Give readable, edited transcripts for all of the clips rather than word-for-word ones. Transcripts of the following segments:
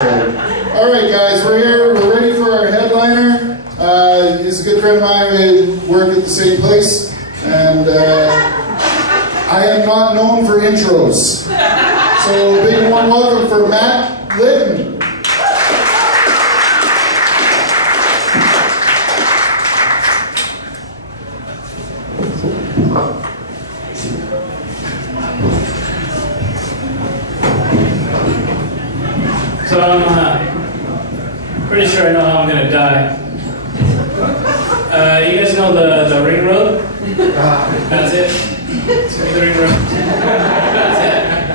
All right, guys, we're here. We're ready for our headliner. He's a good friend of mine. We work at the same place, and I am not known for intros. So, big warm welcome for Matt Litton. So I'm pretty sure I know how I'm gonna die. You guys know the ring road? That's it. The ring road.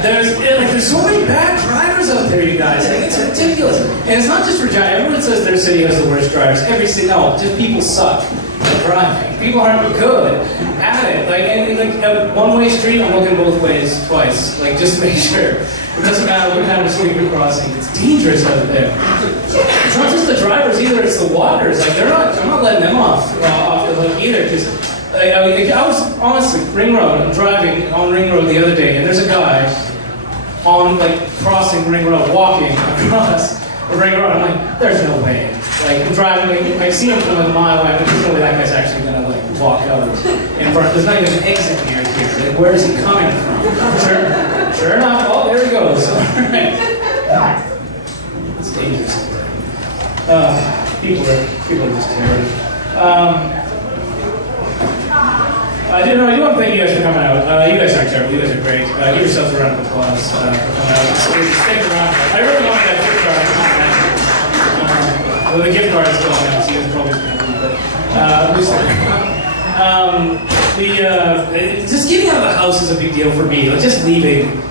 That's it. There's so many bad drivers out there, you guys. Like, it's ridiculous. And it's not just for driving. Everyone says their city has the worst drivers. No, just people suck at driving. People aren't good at it. A one-way street, I'm looking both ways twice. Just to make sure. It doesn't matter what kind of street you're crossing. It's dangerous out there. It's not just the drivers either, it's the walkers. I'm not letting them off the hook either. Because I was honestly, Ring Road, I'm driving on Ring Road the other day, and there's a guy on, crossing Ring Road, walking across the Ring Road. I'm like, there's no way. I'm driving, I see him from a mile away, but there's no way that guy's actually gonna, walk out in front. There's not even an exit near here. Where is he coming from? Sure enough, oh, there he goes. All right. It's dangerous. People are just terrible. I do want to thank you guys for coming out. You guys aren't terrible. You guys are great. Give yourselves a round of applause for coming out. Stick around. I really wanted that gift card. The gift card is going out, so you guys probably can't believe it. Just getting out of the house is a big deal for me. Just leaving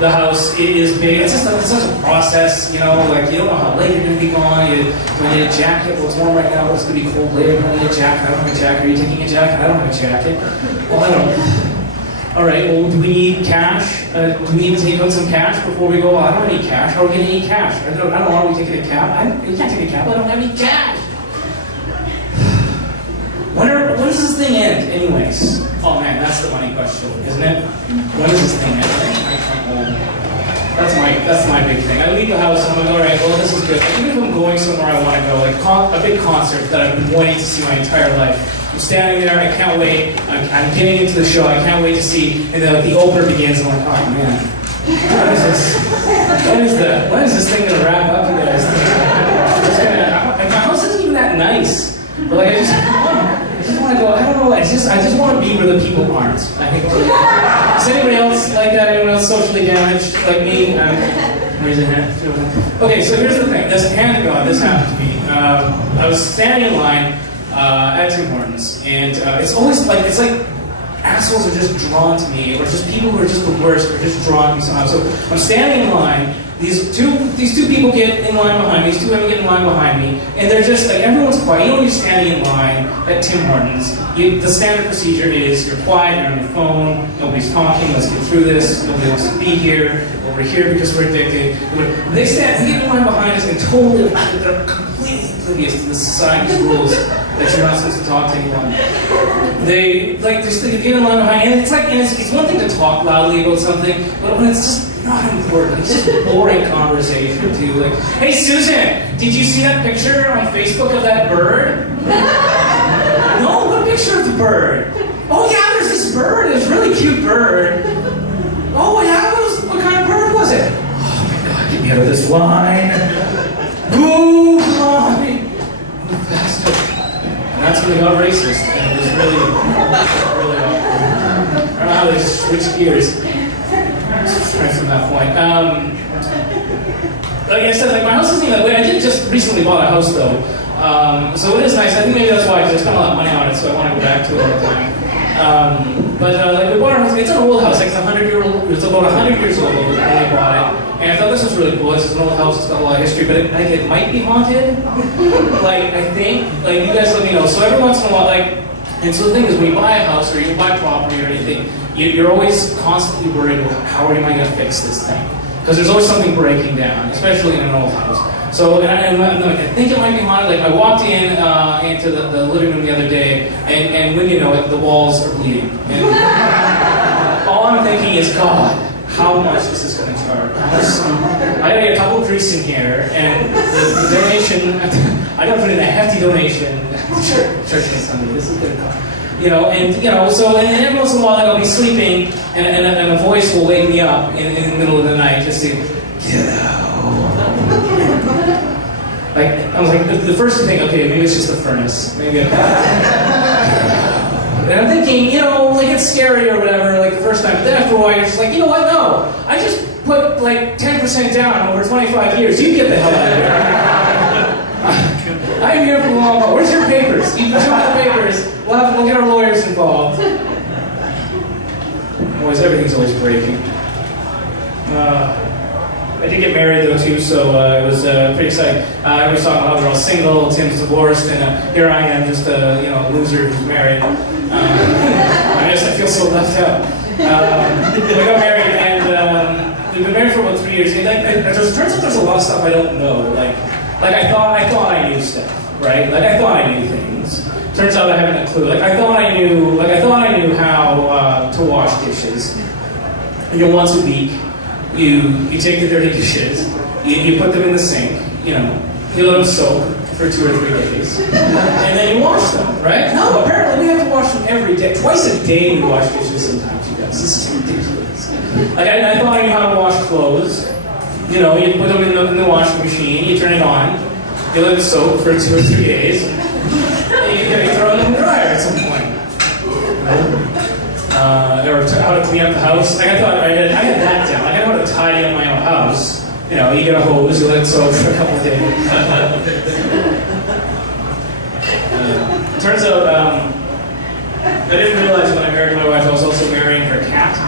the house is big. It's such a process, you don't know how late you're going to be gone. Do I need a jacket? Well, it's warm right now, but it's going to be cold later. Do I need a jacket? I don't have a jacket. Are you taking a jacket? I don't have a jacket. Well, I don't. All right, well, do we need cash? Do we need to take out some cash before we go? Well, I don't need cash. How are we going to need cash? I don't know. Are we taking a cab? You can't take a cab. I don't have any cash. When does this thing end, anyways? Oh man, that's the money question, isn't it? When does this thing end? That's my big thing. I leave the house and I'm like, all right, well, this is good. Even if I'm going somewhere I want to go, a big concert that I've been wanting to see my entire life. I'm standing there, I can't wait. I'm getting into the show, I can't wait to see. And then the opener begins, and I'm like, oh man, what is this? When is this thing gonna wrap up, you guys? My house isn't even that nice. But I just want to go, I don't know, I just want to be where the people aren't. Is anybody else like that? Anyone else socially damaged like me? Raise your hand. Okay, so here's the thing. This hand to God, this happened to me. I was standing in line at Tim Hortons, and it's always it's like assholes are just drawn to me, or just people who are just the worst are just drawn to me somehow. So I'm standing in line. These two people get in line behind me, these two women get in line behind me, and they're just, everyone's quiet. You know when you're standing in line at Tim Hortons, the standard procedure is you're quiet, you're on your phone, nobody's talking, let's get through this, nobody wants to be here, well, we're here because we're addicted. They get in line behind us and they're completely oblivious to the society's rules that you're not supposed to talk to anyone. They get in line behind, and it's one thing to talk loudly about something, but when it's just not important. It's just boring conversation too. Hey Susan, did you see that picture on Facebook of that bird? No, what picture of the bird? Oh yeah, there's this bird. It's a really cute bird. Oh yeah, what kind of bird was it? Oh my God, get me out of this line. Boo, line. Bastard. And that's when they got racist. And it was really awkward. I don't know how they switched gears. From that point. Like I said, my house isn't even that way. I did just recently bought a house though. So it is nice. I think maybe that's why, because I spent a lot of money on it, so I want to go back to it all the time. We bought our house. It's an old house. It's about 100 years old when we bought it. And I thought this was really cool. This is an old house. It's got a lot of history, but it might be haunted. I think. You guys let me know. So every once in a while, and so the thing is, when you buy a house or you buy property or anything, you're always constantly worried about how am I going to fix this thing? Because there's always something breaking down, especially in an old house. So, I think it might be haunted. I walked into the living room the other day, and when you know it, the walls are bleeding. And all I'm thinking is, God, how much this is going to charge. I got to get a couple of priests in here, and the donation, I got to put in a hefty donation. Church on Sunday, this is going to cost. So and every once in a while I'll be sleeping, and a voice will wake me up in the middle of the night just to get out. Like, I was like, the first thing, okay, maybe it's just the furnace. Maybe and I'm thinking, like it's scary or whatever, like the first time. But then after a while, you're just like, you know what? No, I just put like 10% down over 25 years. You get the hell out of here. I'm here for the long haul. Where's your papers? You can show me the papers. We'll get our lawyers involved. Everything's always breaking. I did get married though too, so it was pretty exciting. Everybody's talking about how they're all single, Tim's divorced, and here I am, just a loser who's married. I guess I feel so left out. We got married, and we've been married for about 3 years. And it turns out there's a lot of stuff I don't know. Like I thought I knew stuff, right? Like I thought I knew things. Turns out I haven't a clue. Like I thought I knew how to wash dishes. Once a week. You take the dirty dishes, you put them in the sink, you let them soak for 2 or 3 days, and then you wash them, right? No, apparently we have to wash them every day. Twice a day we wash dishes sometimes, you guys. This is ridiculous. Like, I thought I knew how to wash clothes. You put them in the washing machine, you turn it on, you let it soak for 2 or 3 days, and you throw it in the dryer at some point. Or how to clean up the house. Like I thought I had that down. Like I know how to tidy up my own house. You get a hose, you let it soak for a couple of days. Turns out, I didn't realize when I married my wife, I was also marrying her cat.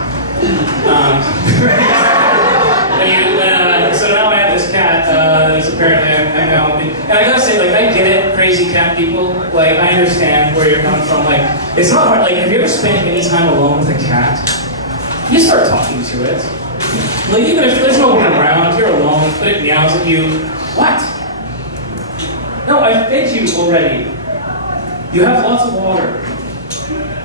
So now I have this cat that's apparently I'm now. And I gotta say, I get it, crazy cat people. Like, I understand where you're coming from. Like, it's not hard. Like, have you ever spent any time alone with a cat? You start talking to it. Like, even if there's no one around, you're alone, but it meows at you. What? No, I've fed you already. You have lots of water.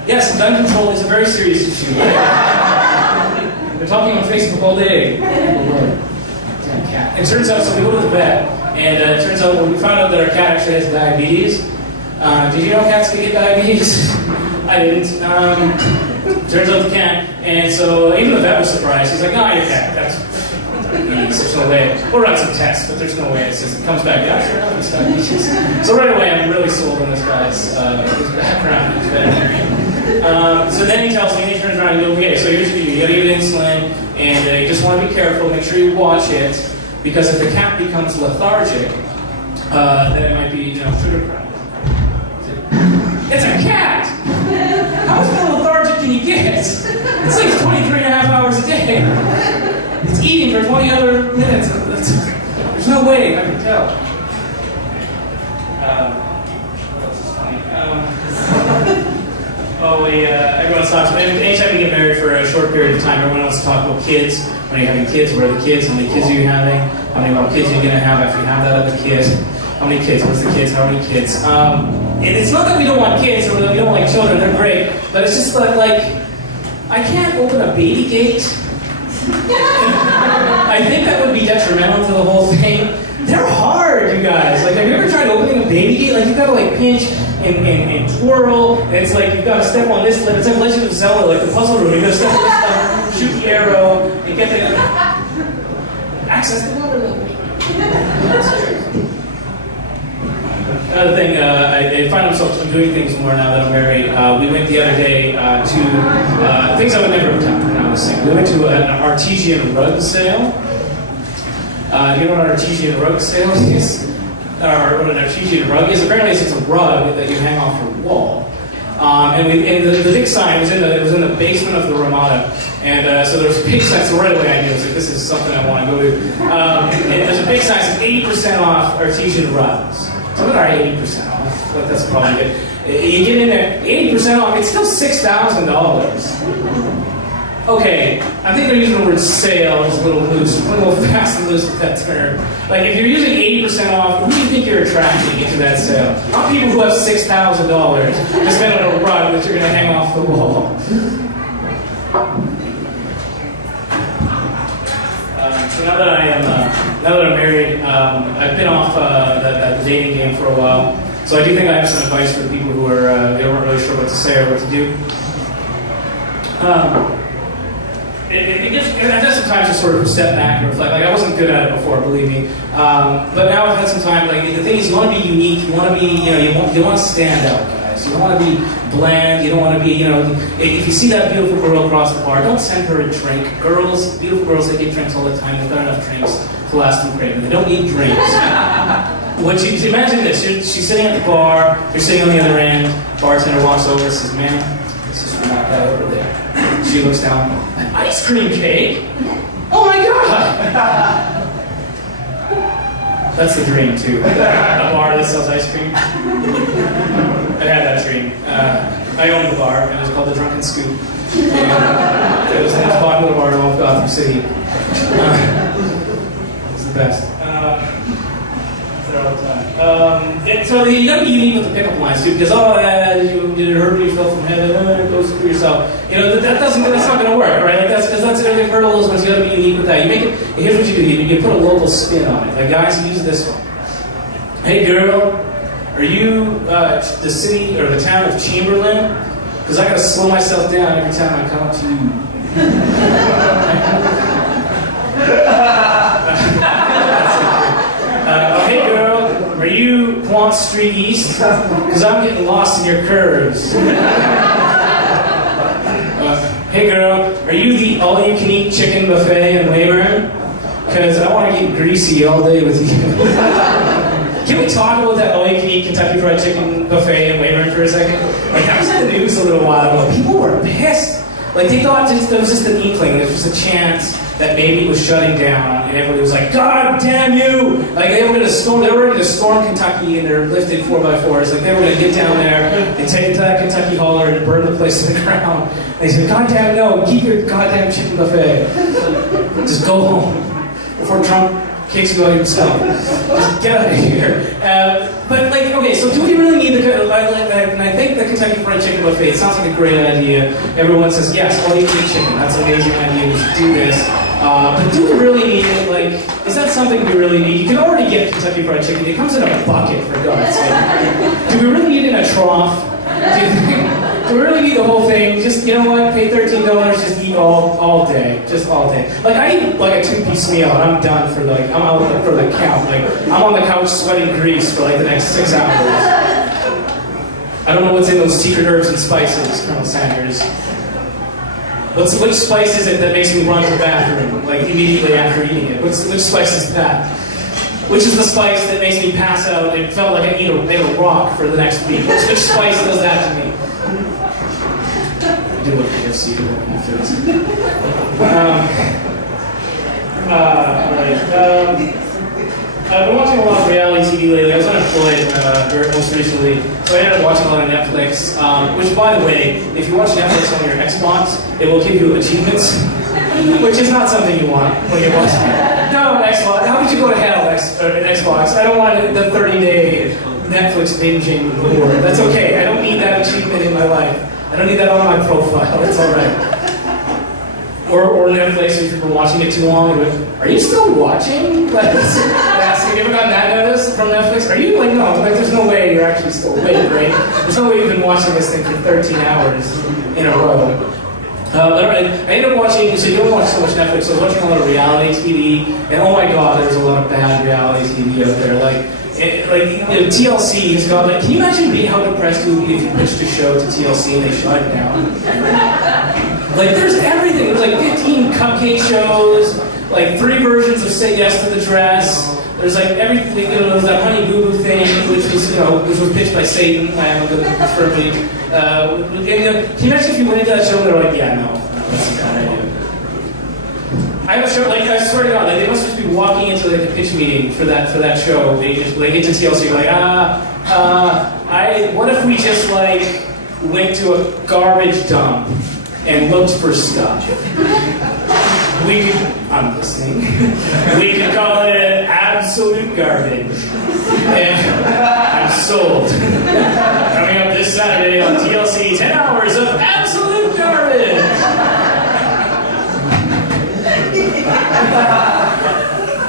Yes, gun control is a very serious issue. They're talking on Facebook all day. Damn cat. It turns out, so we go to the vet, and it turns out when we found out that our cat actually has diabetes. Did you know cats can get diabetes? I didn't. Turns out the cat. And so even the vet was surprised. He's like, no, your cat. That's diabetes. There's no way. We'll run some tests, but there's no way. It says it comes back. Yeah, sure enough, it's diabetes. So right away, I'm really sold on this guy's his background. His veterinarian. So then he tells me, and he turns around and goes, okay, so here's what you do. You gotta give insulin, and you just want to be careful. Make sure you watch it, because if the cat becomes lethargic, then it might be, sugar crash. It's a cat! How much more lethargic can you get? It sleeps 23 and a half hours a day. It's eating for 20 other minutes. There's no way I can tell. What else is funny? Everyone talks. Anytime you get married for a short period of time, everyone wants to talk about kids. When you're having kids, where are the kids? How many kids are you having? How many more kids are you going to have after you have that other kid? How many kids? What's the kids? How many kids? And it's not that we don't want kids or that we don't like children. They're great. But it's just that, I can't open a baby gate. I think that would be detrimental to the whole thing. They're hard, you guys. Have you ever tried opening a baby gate? You've got to, pinch and twirl. And it's you've got to step on this lip. It's like Legend of Zelda, the puzzle room. You've got to step on this stuff, shoot the arrow, and get the... access the water level. Another thing, I find myself doing things more now that I'm married. We went the other day to things I would never have done when I was single. We went to an artesian rug sale. Do you know what an artesian rug sale is? Or what an artesian rug is? Apparently it's a rug that you hang off your wall. And the big sign was in the basement of the Ramada. And so there was a big sign, so right away I knew, this is something I want to go to. And there's a big sign that says 80% off artesian rugs. So what are 80% off? That's probably good. You get in there, 80% off, it's still $6,000. Okay, I think they're using the word sale just a little loose, a little fast and loose with that term. If you're using 80% off, who do you think you're attracting into that sale? Not people who have $6,000 to spend on a rug that you're going to hang off the wall. So now that I'm married, I've been off that dating game for a while. So I do think I have some advice for the people who are they weren't really sure what to say or what to do. I've had some time to sort of step back and reflect. Like I wasn't good at it before, believe me. But now I've had some time. Like the thing is, you want to be unique. You want to be, you want to stand out, guys. You don't want to be bland. You don't want to be, If you see that beautiful girl across the bar, don't send her a drink. Beautiful girls, they get drinks all the time. They've got enough drinks to last them craving. They don't need drinks. Imagine this. She's sitting at the bar. You're sitting on the other end. Bartender walks over and says, "Ma'am, this is from that guy over there." She looks down. "An ice cream cake? Oh my god!" That's the dream too. A bar that sells ice cream. I had that dream. I owned the bar, and it was called the Drunken Scoop. And it was the most popular bar in all of Gotham City. It's the best. There all the time. And so you gotta be unique with the pickup lines too, because you heard yourself from heaven, go screw yourself. That's not gonna work, right? Like that's they've heard all those ones. You gotta be unique with that. You make it. Here's what you do: you put a local spin on it. Like guys, use this one. "Hey girl, are you the city or the town of Chamberlain? Because I gotta slow myself down every time I come up to you." "Hey girl, are you Quant Street East? Because I'm getting lost in your curves." "Hey girl, are you the all-you-can-eat chicken buffet in Weyburn? Because I want to get greasy all day with you." Can we talk about that all-you-can-eat Kentucky Fried Chicken buffet in Weyburn for a second? Like, that was in the news a little while ago. People were pissed. Like, they thought there was just an inkling, there was just a chance that maybe it was shutting down, and everybody was like, "God damn you!" Like, they were ready to storm Kentucky in their lifted 4x4s. Like, they were going to get down there and take it to that Kentucky hauler and burn the place to the ground. And they said, "God damn no, keep your goddamn chicken buffet. Just go home before Trump kicks you out himself. Just get out of here." But like, okay, so do we really need and I think the Kentucky Fried Chicken buffet, it sounds like a great idea. Everyone says, yes, all you can eat chicken. That's an amazing idea. We should do this. But do we really need it? Like, is that something we really need? You can already get Kentucky Fried Chicken. It comes in a bucket, for God's sake. Do we really need it in a trough? Do we really need the whole thing? Just, you know what, pay $13, just eat all day. Just all day. Like, I eat like a 2-piece meal and I'm done I'm out for the count. Like, I'm on the couch sweating grease for like the next 6 hours. I don't know what's in those secret herbs and spices, Colonel Sanders. Which spice is it that makes me run to the bathroom, like, immediately after eating it? Which spice is that? Which is the spice that makes me pass out and felt like I ate a rock for the next week? Which spice does that to me? I do look KFC after this. I've been watching a lot of reality TV lately. I was unemployed most recently, so I ended up watching a lot of Netflix. Which, by the way, if you watch Netflix on your Xbox, it will give you achievements, which is not something you want when you're watching it. No, Xbox. How would you go to hell, Xbox? I don't want the 30-day Netflix binging reward. That's okay. I don't need that achievement in my life. I don't need that on my profile. It's all right. Or Netflix, if you've been watching it too long, are you still watching? Like, have you ever gotten that notice from Netflix? Are you like, no, like, there's no way you're actually still awake, right? There's no way you've been watching this thing for 13 hours in a row. But I ended up watching, so you don't watch so much Netflix, so I was watching a lot of reality TV, and oh my god, there's a lot of bad reality TV out there. TLC has got, like, can you imagine how depressed you would be if you pitched a show to TLC and they shut it down? Like, there's everything. There's like 15 cupcake shows, like 3 versions of Say Yes to the Dress. There's like everything, there's that Honey Boo Boo thing, which was pitched by Satan. I am going to confirm it. Can you imagine if you went into that show and they're like, yeah, no, that's a bad idea. I have a show, like, I swear to God, like, they must just be walking into like a pitch meeting for that show. They just like get to TLC, like, what if we just like went to a garbage dump and looked for stuff? I'm listening. We could call it absolute garbage. And I'm sold. Coming up this Saturday on TLC, 10 hours of absolute garbage.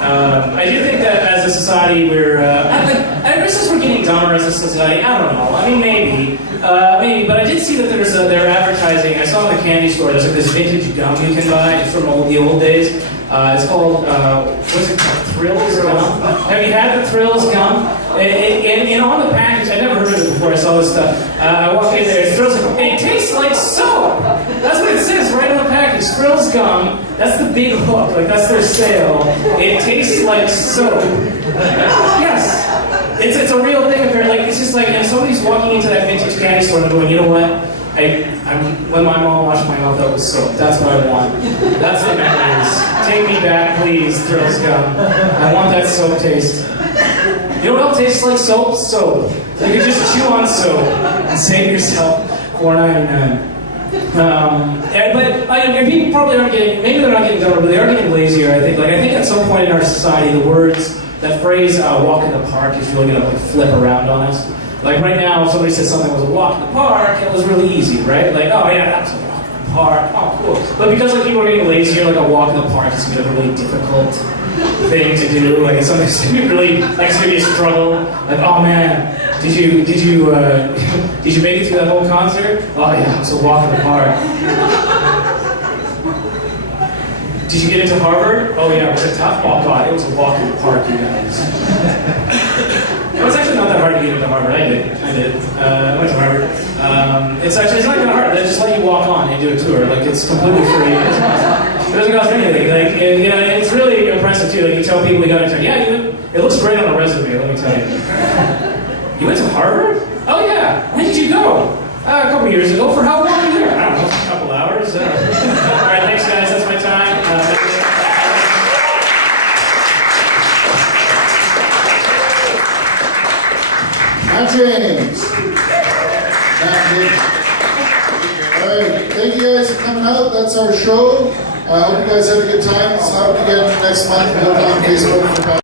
I do think that as a society we're, I guess we're getting dumber as a society. I don't know. I mean, maybe, but I did see that they're advertising. I saw in the candy store. There's like this vintage gum you can buy. It's from the old days. It's called what's it called? Thrills gum. Have you had the Thrills gum? And on the package, I never heard of it before I saw this stuff. I walked in there. It's Thrills gum. It tastes like soap. That's what it says right on the package. Thrills gum. That's the big hook. Like that's their sale. It tastes like soap. Yes. It's a real thing apparently. Like, it's just like if somebody's walking into that vintage candy store and they're going, you know what? When my mom washed my mouth out with soap. That's what I want. That's the memories. Take me back, please, Thrills gum. I want that soap taste. You know what else tastes like soap? Soap. So you can just chew on soap and save yourself $4.99. But people probably aren't getting, maybe they're not getting dumber, but they are getting lazier, I think. Like, I think at some point in our society, the words, that phrase, walk in the park, is really going to flip around on us. Like right now, if somebody says something was a walk in the park, it was really easy, right? Like, oh yeah, that's a walk in the park. Oh, cool. But because like people are getting lazier, like a walk in the park is gonna be a really difficult thing to do. Like it's something that's gonna be really, like it's gonna be a struggle. Like, oh man, did you make it through that whole concert? Oh yeah, it was a walk in the park. Did you get into Harvard? Oh yeah, was it tough? Oh god, it was a walk in the park, you guys. It was actually not that hard to get into Harvard. I did. I went to Harvard. It's not even hard. They just let you walk on and do a tour. Like it's completely free. It doesn't cost anything. Like it's really impressive too. Like you tell people you got into. Yeah, it looks great on a resume. Let me tell you. You went to Harvard? Oh yeah. When did you go? A couple years ago. For how long were you there? I don't know. A couple hours. All right. Thanks, guys. That's my time. Matt James. Alright, thank you guys for coming out. That's our show. I hope you guys had a good time. Let's have it again next month. We'll be on Facebook for